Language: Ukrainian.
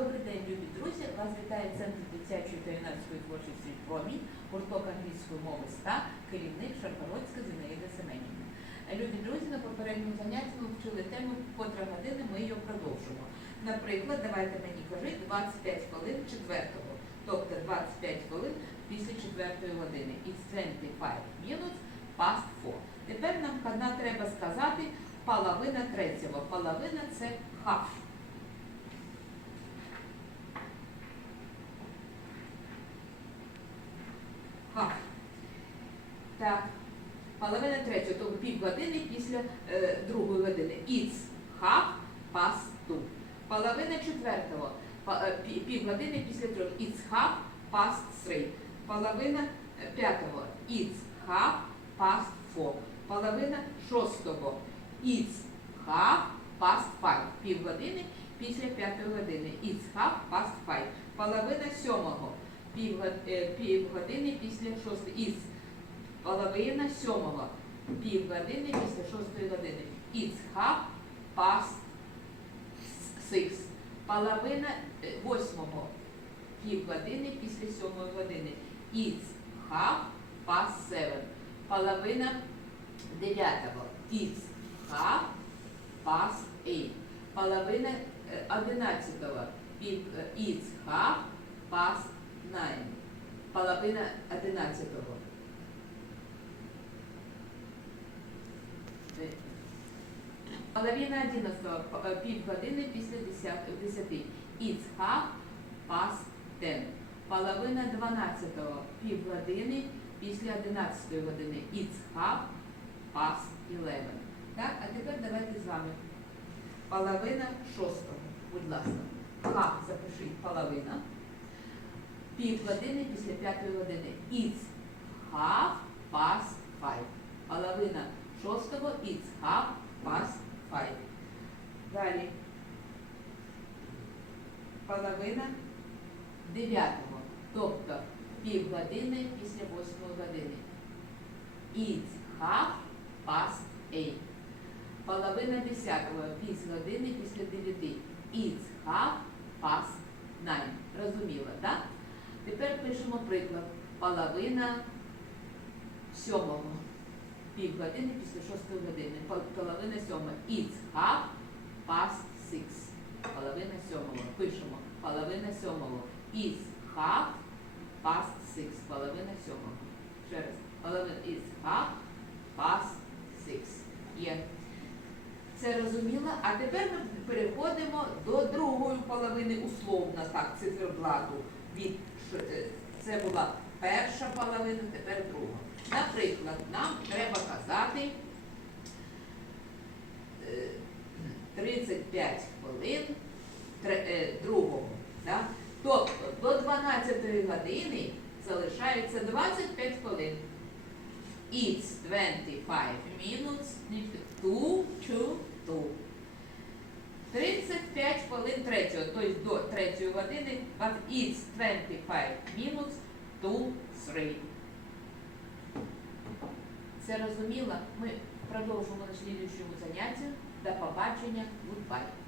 Добрий день, любі друзі! Вас вітає Центр дитячої та юнацької творчості «Промінь», гурток англійської мови СТА, керівник Шаргородська Зінаїда Семенівна. Любі друзі, на попередньому занятті ми вчили тему котра години, ми її продовжимо. Наприклад, давайте мені кажіть 25 хвилин четвертого, тобто 25 хвилин після четвертої години. It's 25 minutes past 4. Тепер нам треба сказати половина третього. Половина це half. Так. Половина третього, тобто пів години після е, другої години. It's half past two. Половина четвертого, е, пів години після трьох. It's half past three. Половина е, п'ятого. It's half past four. Половина шостого. It's half past five. Пів після п'ятої години. It's half past five. Половина сьомого. Е, пів години після шостої. It's половина сьомого. Пів години після шостої години. It's half past six. Половина е, восьмого. Пів години після сьомої години. It's half past seven. Половина дев'ятого. It's half past eight. Половина е, одинадцятого. It's half past Половина одинадцятого. Е, Половина одинадцятого, п- е, пів години після десяти- десяти. It's half past ten. Половина дванадцятого, пів години після одинадцятої години. It's half past eleven. Так, а тепер давайте з вами. Половина шостого, будь ласка. Half запишіть половина. Пів години після п'ятої години. It's half past five. Половина шостого. It's half past five. Далі. Половина дев'ятого. Тобто пів години після восьмої години. It's half past eight. Половина десятого. Пів години після дев'яти. It's half past nine. Розуміло, так? Тепер пишемо приклад. Половина сьомого. Пів години після шостої години. Половина сьомого. It's half past six. Половина сьомого. Пишемо. Половина сьомого. It's half past six. Половина сьомого. Ще раз. Половина is half past six. Є. Це розуміло. А тепер ми переходимо до другої половини условно, так, циферблату. Від це була перша половина, тепер друга. Наприклад, нам треба казати е, 35 хвилин тре- е, другого. Да? Тобто до 12 години залишається 25 хвилин. It's 25 minutes to to to. 35 хвилин третього, тобто до години, but it's 25 minutes to 3. Це розуміло? Ми продовжимо на слідчому занятті. До побачення. Goodbye.